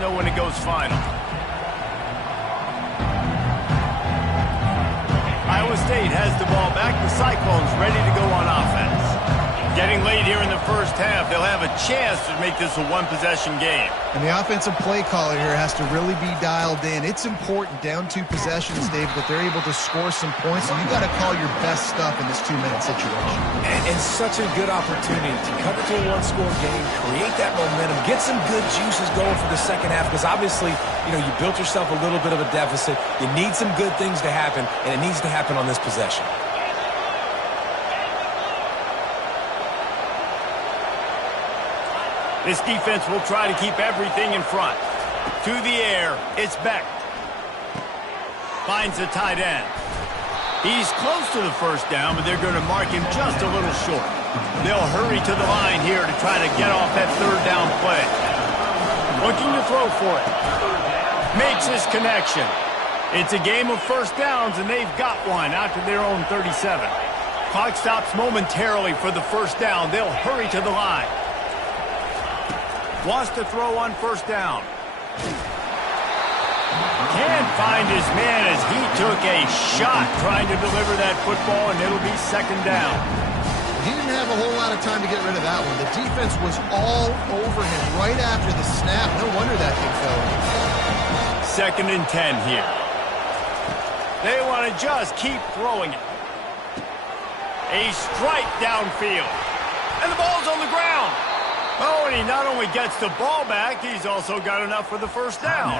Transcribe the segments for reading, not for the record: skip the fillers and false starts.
know when it goes final. Iowa State has the ball back. The Cyclones ready to go on offense. Getting late here in the first half, they'll have a chance to make this a one-possession game. And the offensive play caller here has to really be dialed in. It's important down 2 possessions, Dave, that they're able to score some points, and you got to call your best stuff in this 2-minute situation. And such a good opportunity to cut it to a one-score game, create that momentum, get some good juices going for the second half, because obviously, you know, you built yourself a little bit of a deficit. You need some good things to happen, and it needs to happen on this possession. This defense will try to keep everything in front. To the air, it's Beck. Finds the tight end. He's close to the first down, but they're going to mark him just a little short. They'll hurry to the line here to try to get off that third down play. Looking to throw for it. Makes his connection. It's a game of first downs, and they've got one out to their own 37. Clock stops momentarily for the first down. They'll hurry to the line. Wants to throw on first down. Can't find his man as he took a shot trying to deliver that football, and it'll be second down. He didn't have a whole lot of time to get rid of that one. The defense was all over him right after the snap. No wonder that thing fell in. Second and 10 here. They want to just keep throwing it. A strike downfield. And the ball's on the ground. Oh, and he not only gets the ball back, he's also got enough for the first down.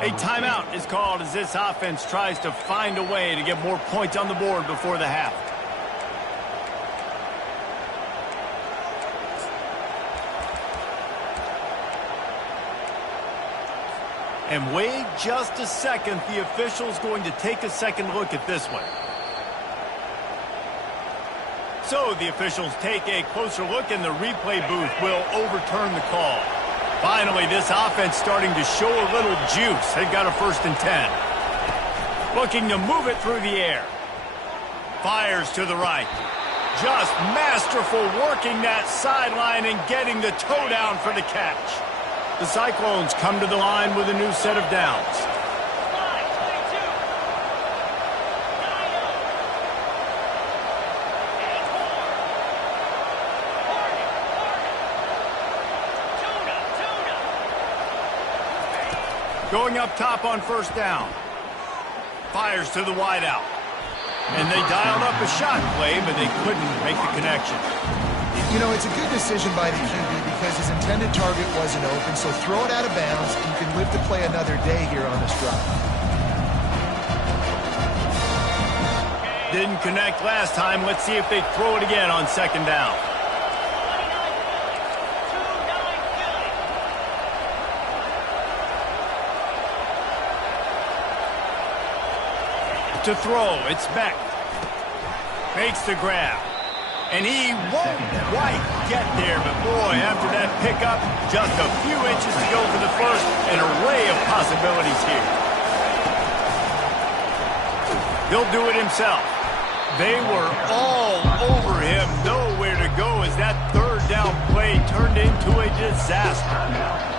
A timeout is called as this offense tries to find a way to get more points on the board before the half. And wait just a second, the official's going to take a second look at this one. So the officials take a closer look, and the replay booth will overturn the call. Finally, this offense starting to show a little juice. They've got a first and 10. Looking to move it through the air. Fires to the right. Just masterful working that sideline and getting the toe down for the catch. The Cyclones come to the line with a new set of downs. Going up top on first down. Fires to the wideout. And they dialed up a shot play, but they couldn't make the connection. You know, it's a good decision by the QB because his intended target wasn't open, so throw it out of bounds, and you can live to play another day here on this drive. Didn't connect last time. Let's see if they throw it again on second down. To throw, it's Beck. Makes the grab. And he won't quite get there, but boy, after that pickup, just a few inches to go for the first. An array of possibilities here. He'll do it himself. They were all over him, nowhere to go as that third down play turned into a disaster.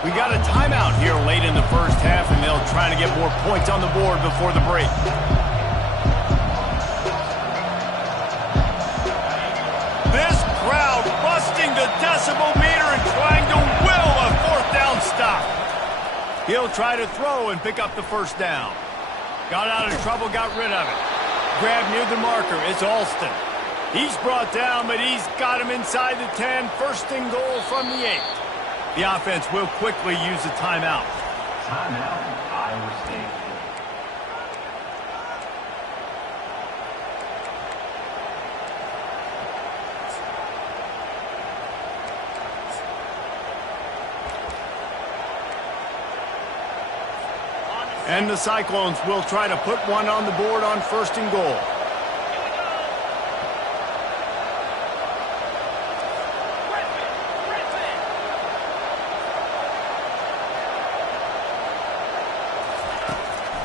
We got a timeout here late in the first half, and they'll try to get more points on the board before the break. The decibel meter and trying to will a fourth down stop. He'll try to throw and pick up the first down. Got out of trouble, got rid of it. Grab near the marker, it's Alston. He's brought down, but he's got him inside the 10. First and goal from the 8. The offense will quickly use a timeout. Timeout, Iowa State. And the Cyclones will try to put one on the board on first and goal.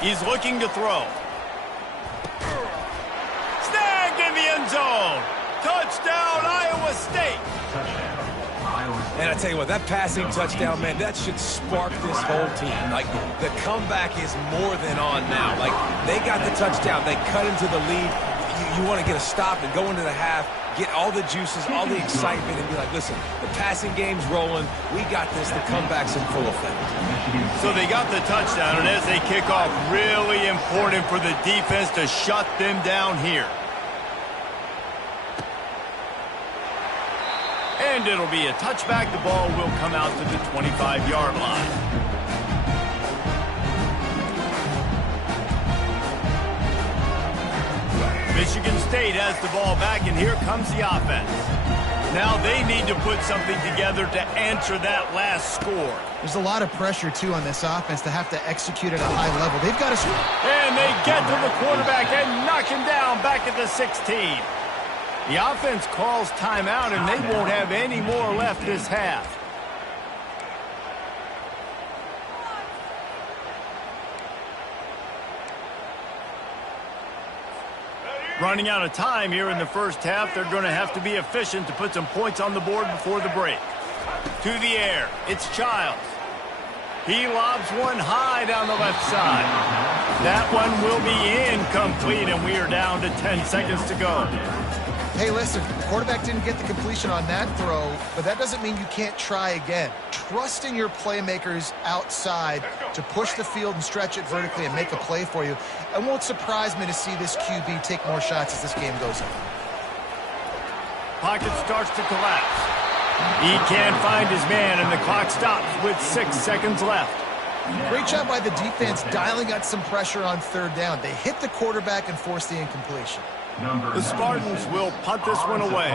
He's looking to throw. Snagged in the end zone. Touchdown, Iowa State. Touchdown, Iowa State. And I tell you what, that passing touchdown, man, that should spark this whole team. Like, the comeback is more than on now. Like, they got the touchdown. They cut into the lead. You want to get a stop and go into the half, get all the juices, all the excitement, and be like, listen, the passing game's rolling. We got this. The comeback's in full effect. So they got the touchdown, and as they kick off, really important for the defense to shut them down here. And it'll be a touchback. The ball will come out to the 25-yard line. Michigan State has the ball back, and here comes the offense. Now they need to put something together to answer that last score. There's a lot of pressure, too, on this offense to have to execute at a high level. They've got to... And they get to the quarterback and knock him down back at the 16. The offense calls timeout, and they won't have any more left this half. Running out of time here in the first half. They're going to have to be efficient to put some points on the board before the break. To the air. It's Childs. He lobs one high down the left side. That one will be incomplete, and we are down to 10 seconds to go. Hey, listen, the quarterback didn't get the completion on that throw, but that doesn't mean you can't try again. Trust in your playmakers outside to push the field and stretch it vertically and make a play for you. It won't surprise me to see this QB take more shots as this game goes on. Pocket starts to collapse. He can't find his man, and the clock stops with 6 seconds left. Great job by the defense dialing out some pressure on third down. They hit the quarterback and forced the incompletion. The Spartans will punt this one away.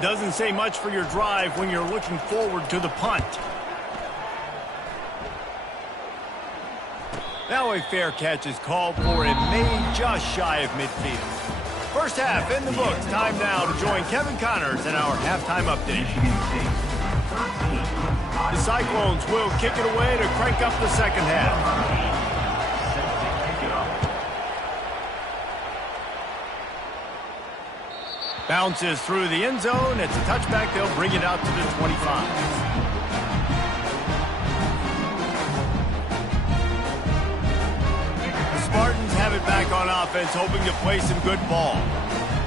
Doesn't say much for your drive when you're looking forward to the punt. Now a fair catch is called for and made just shy of midfield. First half in the books. Time now to join Kevin Connors in our halftime update. The Cyclones will kick it away to crank up the second half. Bounces through the end zone. It's a touchback. They'll bring it out to the 25. The Spartans have it back on offense, hoping to play some good ball.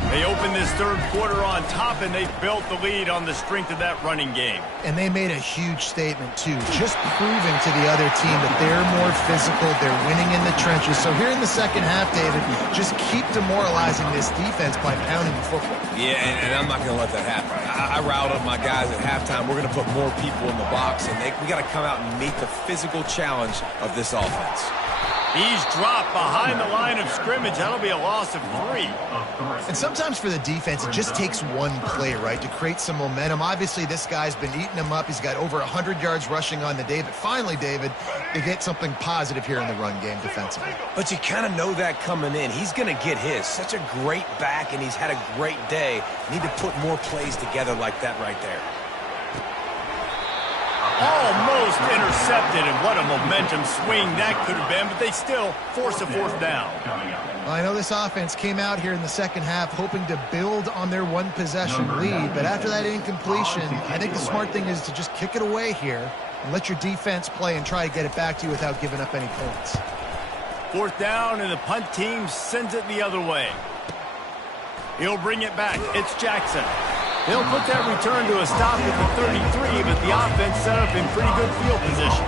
They open this third quarter on top, and they've built the lead on the strength of that running game. And they made a huge statement, too, just proving to the other team that they're more physical, they're winning in the trenches. So here in the second half, David, just keep demoralizing this defense by pounding the football. Yeah, and I'm not going to let that happen. I riled up my guys at halftime. We're going to put more people in the box, and we got to come out and meet the physical challenge of this offense. He's dropped behind the line of scrimmage. That'll be a loss of 3. And sometimes for the defense, it just takes one play, right, to create some momentum. Obviously, this guy's been eating them up. He's got over 100 yards rushing on the day. But finally, David, they get something positive here in the run game defensively. But you kind of know that coming in. He's going to get his. Such a great back, and he's had a great day. Need to put more plays together like that right there. Almost intercepted, and what a momentum swing that could have been, but they still force a fourth down. Well, I know this offense came out here in the second half hoping to build on their one-possession lead, but after that incompletion, I think the smart thing is to just kick it away here and let your defense play and try to get it back to you without giving up any points. Fourth down, and the punt team sends it the other way. He'll bring it back. It's Jackson. They'll put that return to a stop at the 33, but the offense set up in pretty good field position.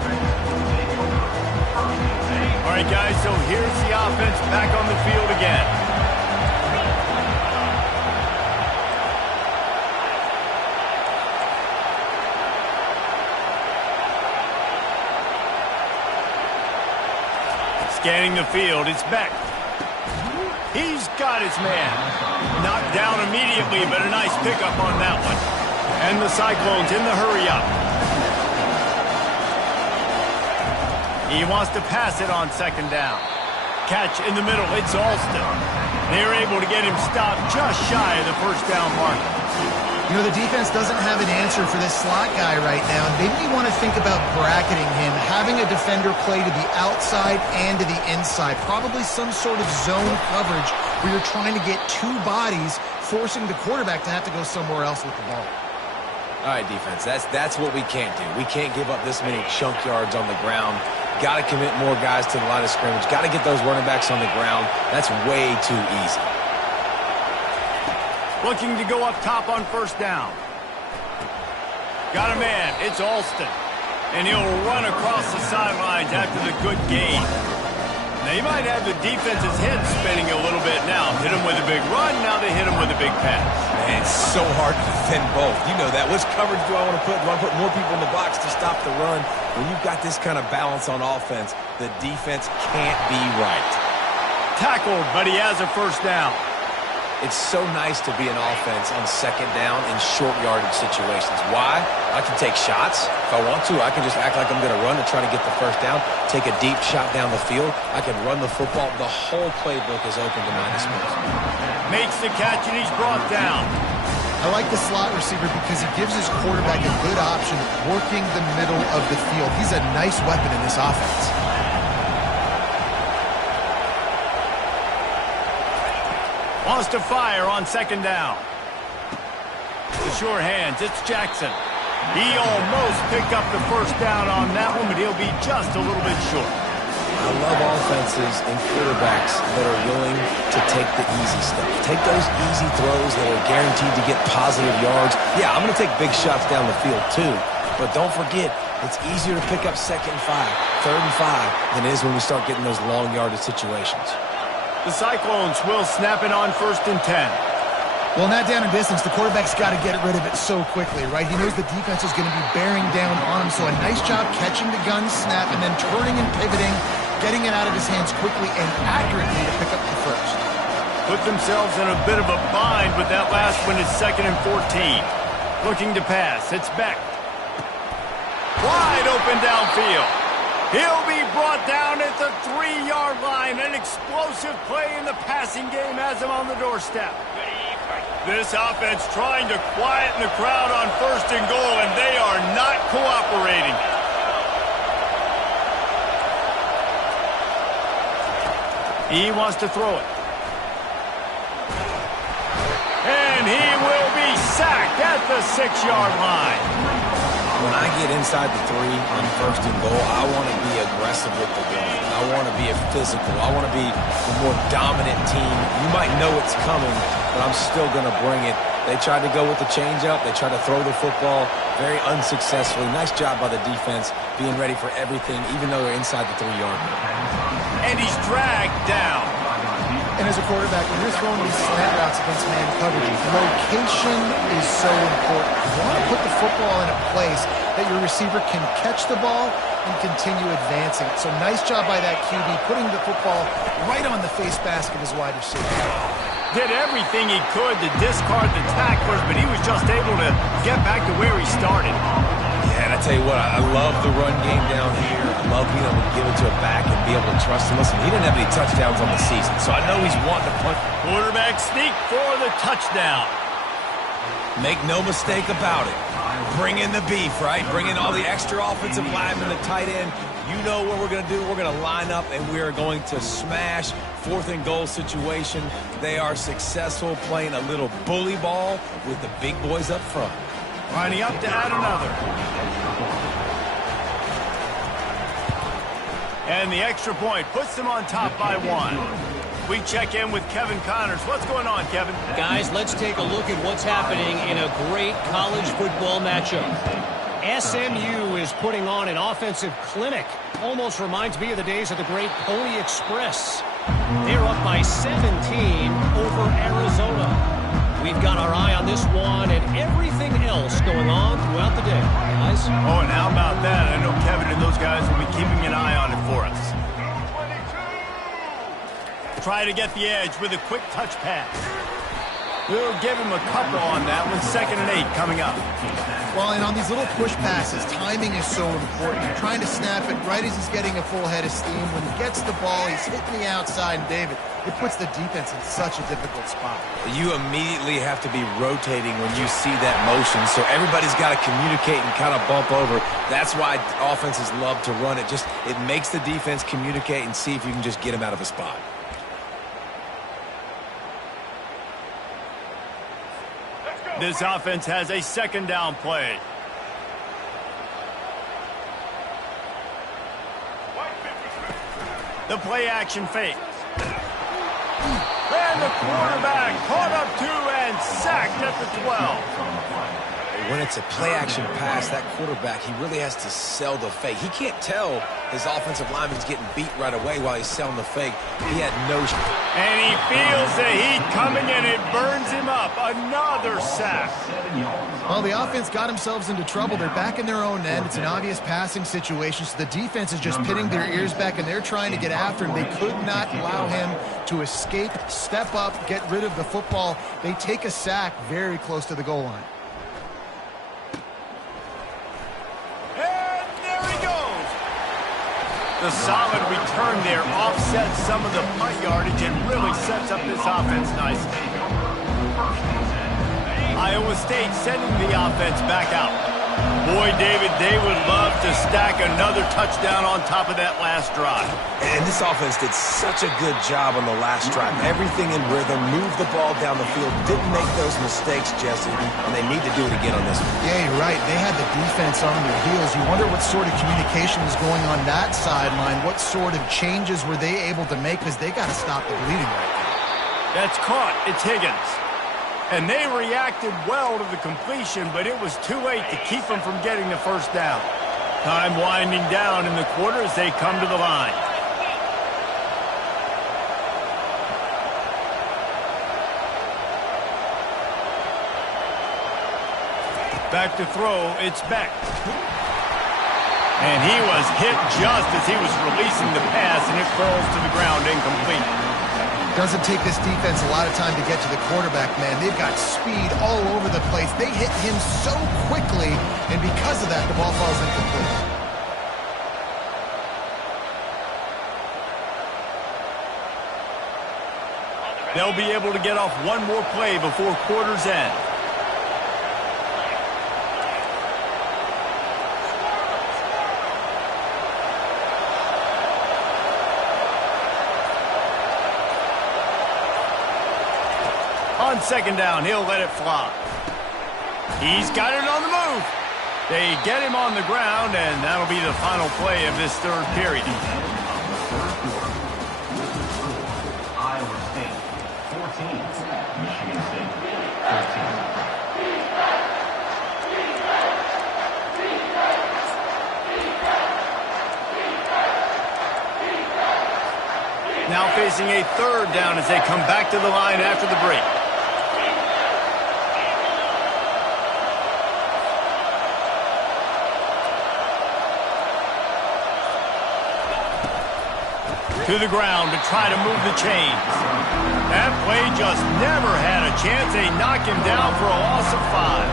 All right, guys, so here's the offense back on the field again. Scanning the field, it's Beck. He's got his man. Knocked down immediately, but a nice pickup on that one. And the Cyclones in the hurry-up. He wants to pass it on second down. Catch in the middle, it's Alston. They're able to get him stopped just shy of the first down mark. You know, the defense doesn't have an answer for this slot guy right now, and maybe you want to think about bracketing him, having a defender play to the outside and to the inside, probably some sort of zone coverage where you're trying to get two bodies, forcing the quarterback to have to go somewhere else with the ball. All right, defense, that's what we can't do. We can't give up this many chunk yards on the ground. Got to commit more guys to the line of scrimmage. Got to get those running backs on the ground. That's way too easy. Looking to go up top on first down. Got a man. It's Alston. And he'll run across the sidelines after the good gain. Now, you might have the defense's head spinning a little bit now. Hit him with a big run. Now they hit him with a big pass. Man, it's so hard to defend both. You know that. Which coverage do I want to put? Do I put more people in the box to stop the run? When you've got this kind of balance on offense, the defense can't be right. Tackled, but he has a first down. It's so nice to be an offense on second down in short yardage situations. Why? I can take shots. If I want to, I can just act like I'm going to run and try to get the first down, take a deep shot down the field. I can run the football. The whole playbook is open to my disposal. Makes the catch, and he's brought down. I like the slot receiver because he gives his quarterback a good option working the middle of the field. He's a nice weapon in this offense. Wants to fire on second down. The sure hands, it's Jackson. He almost picked up the first down on that one, but he'll be just a little bit short. I love offenses and quarterbacks that are willing to take the easy stuff. Take those easy throws that are guaranteed to get positive yards. Yeah, I'm going to take big shots down the field too, but don't forget, it's easier to pick up second and 5, third and 5 than it is when we start getting those long yardage situations. The Cyclones will snap it on first and 10. Well, in that down and distance, the quarterback's got to get rid of it so quickly, right? He knows the defense is going to be bearing down on him, so a nice job catching the gun snap and then turning and pivoting, getting it out of his hands quickly and accurately to pick up the first. Put themselves in a bit of a bind with that last one. It's second and 14. Looking to pass. It's Beck. Wide open downfield. He'll be brought down at the 3-yard line. An explosive play in the passing game has him on the doorstep. This offense trying to quieten the crowd on first and goal, and they are not cooperating. He wants to throw it. And he will be sacked at the 6-yard line. When I get inside the 3 on first and goal, I want to be aggressive with the run. I want to be a physical. I want to be the more dominant team. You might know it's coming, but I'm still going to bring it. They tried to go with the changeup. They tried to throw the football very unsuccessfully. Nice job by the defense being ready for everything, even though they're inside the 3-yard line. And he's dragged down. And as a quarterback, when you're throwing these slant routes against man coverage, location is so important. You want to put the football in a place that your receiver can catch the ball and continue advancing. So nice job by that QB, putting the football right on the face mask of his wide receiver. Did everything he could to discard the tacklers, but he was just able to get back to where he started. Yeah, and I tell you what, I love the run game down here. I love being able to give it to a back and be able to trust him. Listen, he didn't have any touchdowns on the season, so I know he's wanting to punt. Quarterback sneak for the touchdown. Make no mistake about it. Bring in the beef, right? Bring in all the extra offensive linemen, the tight end. You know what we're going to do. We're going to line up, and we are going to smash fourth and goal situation. They are successful playing a little bully ball with the big boys up front. Lining up to add another. And the extra point puts them on top by 1. We check in with Kevin Connors. What's going on, Kevin? Guys, let's take a look at what's happening in a great college football matchup. SMU is putting on an offensive clinic. Almost reminds me of the days of the great Pony Express. They're up by 17 over Arizona. We've got our eye on this one and everything else going on throughout the day, guys. Oh, and how about that? I know Kevin and those guys will be keeping an eye on it for us. Try to get the edge with a quick touch pass. We'll give him a couple on that with 2nd and 8 coming up. Well, and on these little push passes, timing is so important. You're trying to snap it right as he's getting a full head of steam. When he gets the ball, he's hitting the outside, and David, it puts the defense in such a difficult spot. You immediately have to be rotating when you see that motion, so everybody's got to communicate and kind of bump over. That's why offenses love to run it. It makes the defense communicate and see if you can just get him out of a spot. This offense has a second down play. The play action fake. And the quarterback caught up to and sacked at the 12. When it's a play-action pass, that quarterback, he really has to sell the fake. He can't tell his offensive lineman's getting beat right away while he's selling the fake. He had no... And he feels the heat coming in. It burns him up. Another sack. Well, the offense got themselves into trouble. They're back in their own end. It's an obvious passing situation, so the defense is just pinning their ears back, and they're trying to get after him. They could not allow him to escape, step up, get rid of the football. They take a sack very close to the goal line. The solid return there offsets some of the punt yardage and really sets up this offense nicely. Iowa State sending the offense back out. Boy, David, they would love to stack another touchdown on top of that last drive. And this offense did such a good job on the last drive. Everything in rhythm, moved the ball down the field, didn't make those mistakes, Jesse, and they need to do it again on this one. Yeah, you're right. They had the defense on their heels. You wonder what sort of communication was going on that sideline. What sort of changes were they able to make, because they got to stop the bleeding right now. That's caught. It's Higgins. And they reacted well to the completion, but it was too late to keep them from getting the first down. Time winding down in the quarter as they come to the line. Back to throw, it's Beck. And he was hit just as he was releasing the pass, and it falls to the ground incomplete. Doesn't take this defense a lot of time to get to the quarterback, man. They've got speed all over the place. They hit him so quickly, and because of that, the ball falls incomplete. They'll be able to get off one more play before quarter's end. On second down, he'll let it fly. He's got it on the move. They get him on the ground, and that'll be the final play of this third period. Iowa State 14, Michigan State 13. Now facing a third down as they come back to the line after the break. To the ground to try to move the chains. That play just never had a chance. They knock him down for a loss of 5.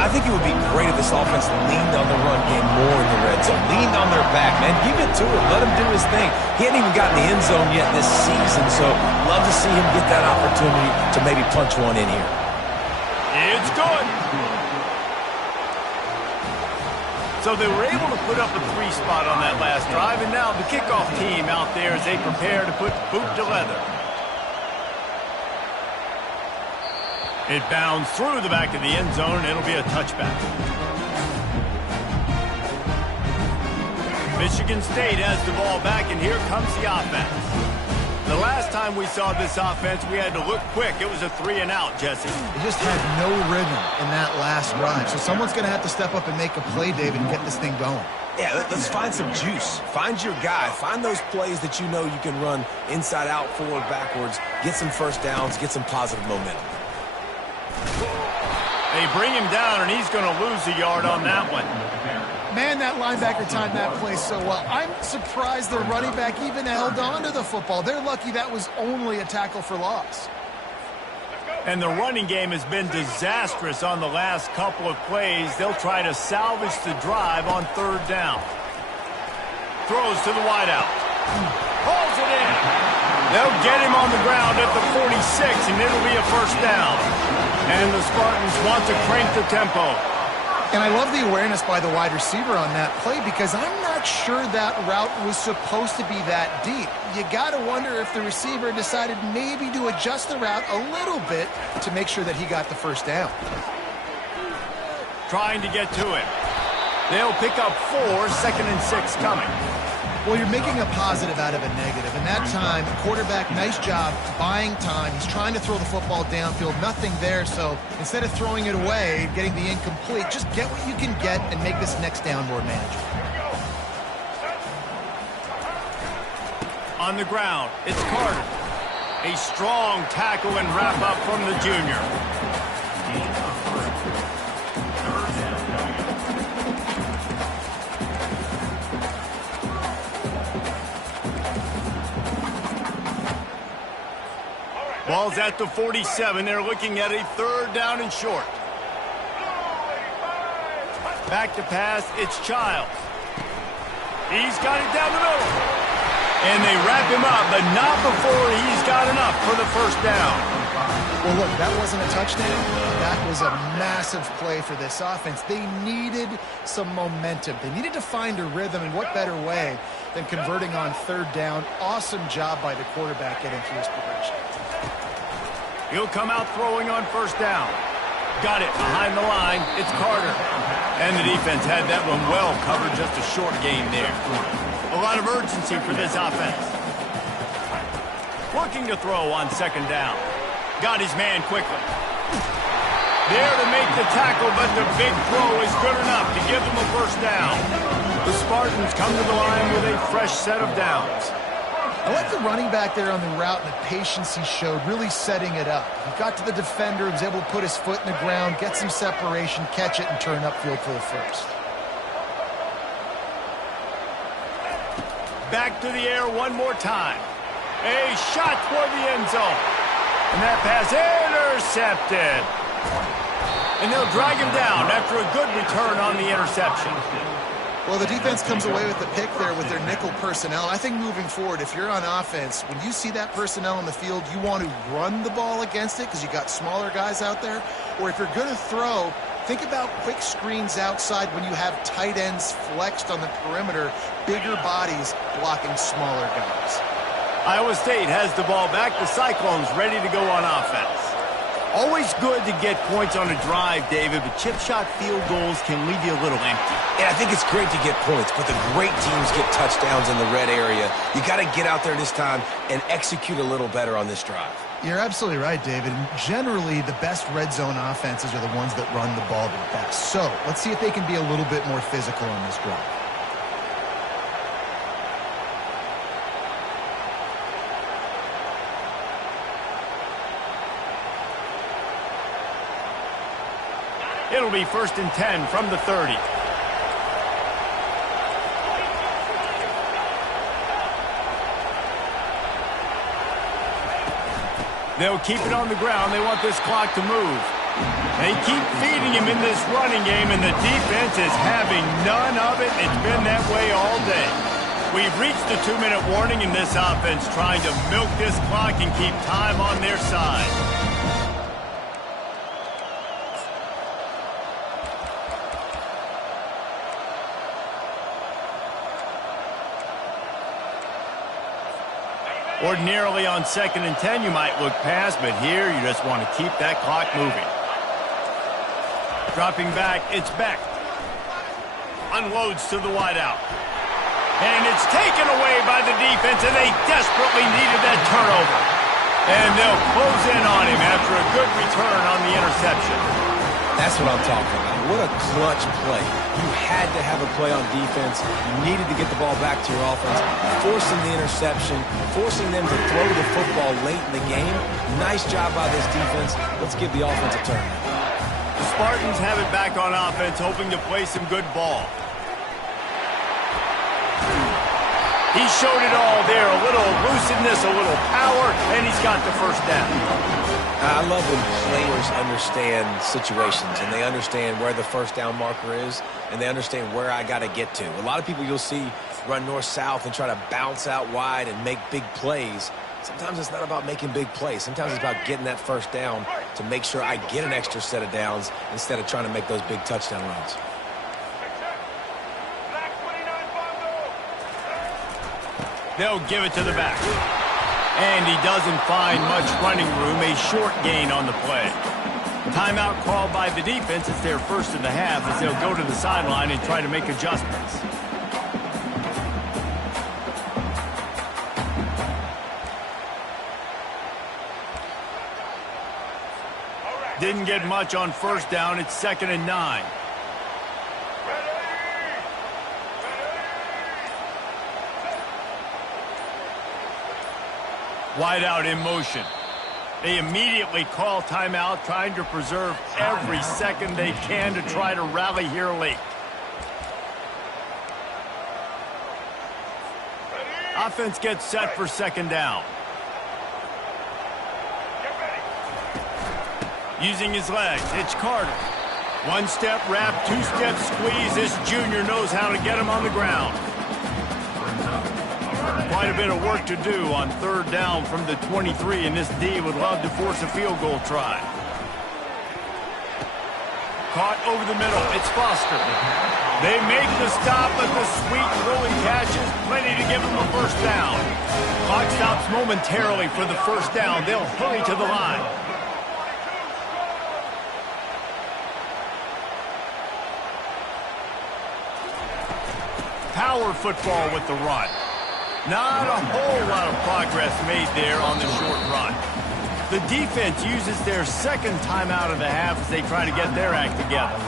I think it would be great if this offense leaned on the run game more in the red zone. Leaned on their back, man. Give it to him. Let him do his thing. He hadn't even gotten the end zone yet this season, so love to see him get that opportunity to maybe punch one in here. It's good. So they were able to put up a 3 spot on that last drive, and now the kickoff team out there as they prepare to put boot to leather. It bounds through the back of the end zone, and it'll be a touchback. Michigan State has the ball back, and here comes the offense. The last time we saw this offense, we had to look quick. It was a 3-and-out, Jesse. They just had no rhythm in that last drive. So someone's going to have to step up and make a play, David, and get this thing going. Yeah, let's find some juice. Find your guy. Find those plays that you know you can run inside out, forward, backwards. Get some first downs. Get some positive momentum. They bring him down, and he's going to lose a yard on that one. Man, that linebacker timed that play so well. I'm surprised the running back even held on to the football. They're lucky that was only a tackle for loss. And the running game has been disastrous on the last couple of plays. They'll try to salvage the drive on third down. Throws to the wideout. Hauls it in. They'll get him on the ground at the 46, and it'll be a first down. And the Spartans want to crank the tempo. And I love the awareness by the wide receiver on that play because I'm not sure that route was supposed to be that deep. You got to wonder if the receiver decided maybe to adjust the route a little bit to make sure that he got the first down. Trying to get to it. They'll pick up 4, 2nd and 6 coming. Well, you're making a positive out of a negative. And that time, quarterback, nice job buying time. He's trying to throw the football downfield. Nothing there. So instead of throwing it away, getting the incomplete, just get what you can get and make this next down more manageable. On the ground, it's Carter. A strong tackle and wrap up from the junior. Ball's at the 47. They're looking at a 3rd down and short. Back to pass. It's Childs. He's got it down the middle. And they wrap him up, but not before he's got enough for the first down. Well, look, that wasn't a touchdown. That was a massive play for this offense. They needed some momentum. They needed to find a rhythm, and what better way than converting on 3rd down. Awesome job by the quarterback getting through his progression. He'll come out throwing on 1st down. Got it behind the line. It's Carter. And the defense had that one well covered. Just a short game there. A lot of urgency for this offense. Looking to throw on 2nd down. Got his man quickly. There to make the tackle, but the big throw is good enough to give them a 1st down. The Spartans come to the line with a fresh set of downs. I like the running back there on the route and the patience he showed, really setting it up. He got to the defender, was able to put his foot in the ground, get some separation, catch it, and turn upfield for the first. Back to the air one more time. A shot toward the end zone. And that pass intercepted. And they'll drag him down after a good return on the interception. Well, the defense comes away with the pick there with their nickel personnel. I think moving forward, if you're on offense, when you see that personnel on the field, you want to run the ball against it because you got smaller guys out there. Or if you're going to throw, think about quick screens outside when you have tight ends flexed on the perimeter, bigger bodies blocking smaller guys. Iowa State has the ball back. The Cyclones ready to go on offense. Always good to get points on a drive, David, but chip shot field goals can leave you a little empty. And I think it's great to get points, but the great teams get touchdowns in the red area. You got to get out there this time and execute a little better on this drive. You're absolutely right, David. Generally, the best red zone offenses are the ones that run the ball the best. So let's see if they can be a little bit more physical on this drive. It'll be 1st and 10 from the 30. They'll keep it on the ground. They want this clock to move. They keep feeding him in this running game, and the defense is having none of it. It's been that way all day. We've reached the 2-minute warning in this offense, trying to milk this clock and keep time on their side. Ordinarily on 2nd and 10, you might look past, but here you just want to keep that clock moving. Dropping back, it's Beck. Unloads to the wideout. And it's taken away by the defense, and they desperately needed that turnover. And they'll close in on him after a good return on the interception. That's what I'm talking about. What a clutch play. You had to have a play on defense. You needed to get the ball back to your offense, forcing the interception, forcing them to throw the football late in the game. Nice job by this defense. Let's give the offense a turn. The Spartans have it back on offense, hoping to play some good ball. He showed it all there. A little elusiveness, a little power, and he's got the first down. I love when players understand situations and they understand where the first down marker is and they understand where I got to get to. A lot of people you'll see run north-south and try to bounce out wide and make big plays. Sometimes it's not about making big plays. Sometimes it's about getting that first down to make sure I get an extra set of downs instead of trying to make those big touchdown runs. They'll give it to the back. And he doesn't find much running room, a short gain on the play. Timeout called by the defense. It's their first of the half as they'll go to the sideline and try to make adjustments. Didn't get much on first down. It's 2nd and 9. Wide out in motion. They immediately call timeout, trying to preserve every second they can to try to rally here late. Offense gets set for 2nd down. Using his legs, it's Carter. One-step wrap, two-step squeeze. This junior knows how to get him on the ground. Quite a bit of work to do on 3rd down from the 23, and this D would love to force a field goal try. Caught over the middle. It's Foster. They make the stop, but the sweet rolling catch is plenty to give them a 1st down. Clock stops momentarily for the 1st down. They'll hurry to the line. Power football with the run. Not a whole lot of progress made there on the short run. The defense uses their 2nd timeout of the half as they try to get their act together.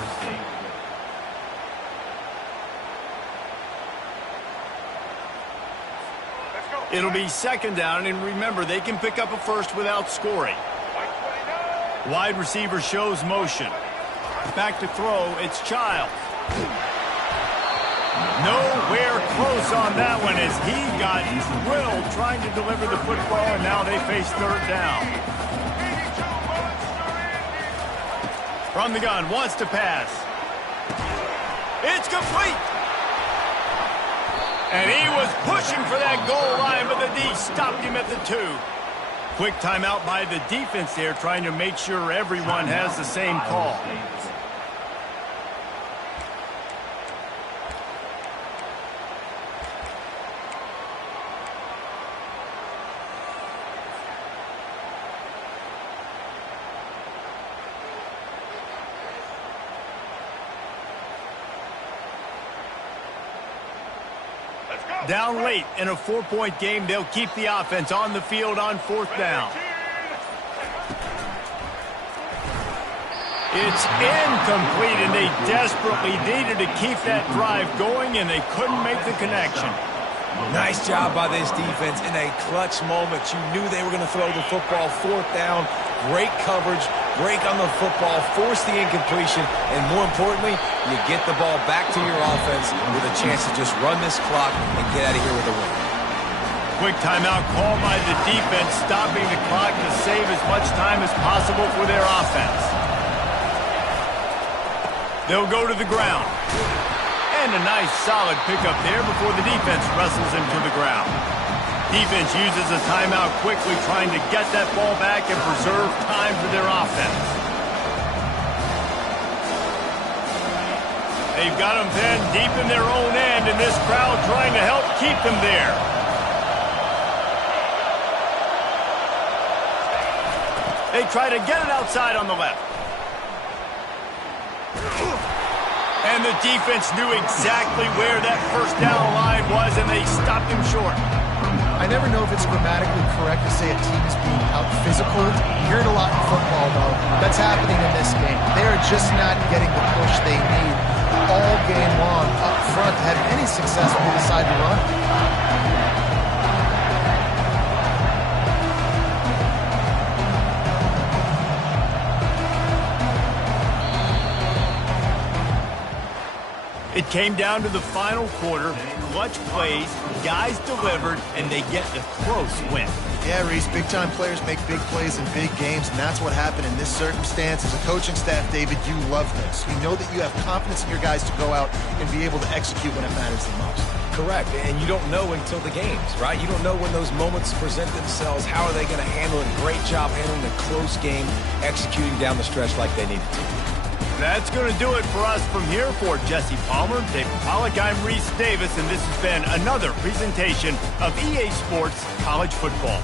It'll be 2nd down, and remember, they can pick up a 1st without scoring. Wide receiver shows motion. Back to throw, it's Childs. Nowhere close on that one as he got drilled trying to deliver the football, and now they face 3rd down. From the gun, wants to pass. It's complete. And he was pushing for that goal line, but the D stopped him at the 2. Quick timeout by the defense there, trying to make sure everyone has the same call. Down late in a 4-point game, they'll keep the offense on the field on 4th down. It's incomplete, and they desperately needed to keep that drive going, and they couldn't make the connection. Nice job by this defense in a clutch moment. You knew they were going to throw the football. 4th down, great coverage, break on the football, force the incompletion, and more importantly, you get the ball back to your offense with a chance to just run this clock and get out of here with a win. Quick timeout called by the defense, stopping the clock to save as much time as possible for their offense. They'll go to the ground. And a nice solid pickup there before the defense wrestles him to the ground. Defense uses a timeout quickly, trying to get that ball back and preserve time for their offense. They've got them then deep in their own end, and this crowd trying to help keep them there. They try to get it outside on the left. And the defense knew exactly where that 1st down line was, and they stopped him short. I never know if it's grammatically correct to say a team is being out-physical. You hear it a lot in football, though. That's happening in this game. They are just not getting the push they need all game long up front to have any success when they decide to run. It came down to the final quarter. Clutch plays, guys delivered, and they get a close win. Yeah, Reese, big-time players make big plays in big games, and that's what happened in this circumstance. As a coaching staff, David, you love this. You know that you have confidence in your guys to go out and be able to execute when it matters the most. correct. And you don't know until the games, right? You don't know when those moments present themselves. How are they going to handle it? Great job handling a close game, executing down the stretch like they needed to. That's going to do it for us from here. For Jesse Palmer, David Pollack, I'm Reese Davis, and this has been another presentation of EA Sports College Football.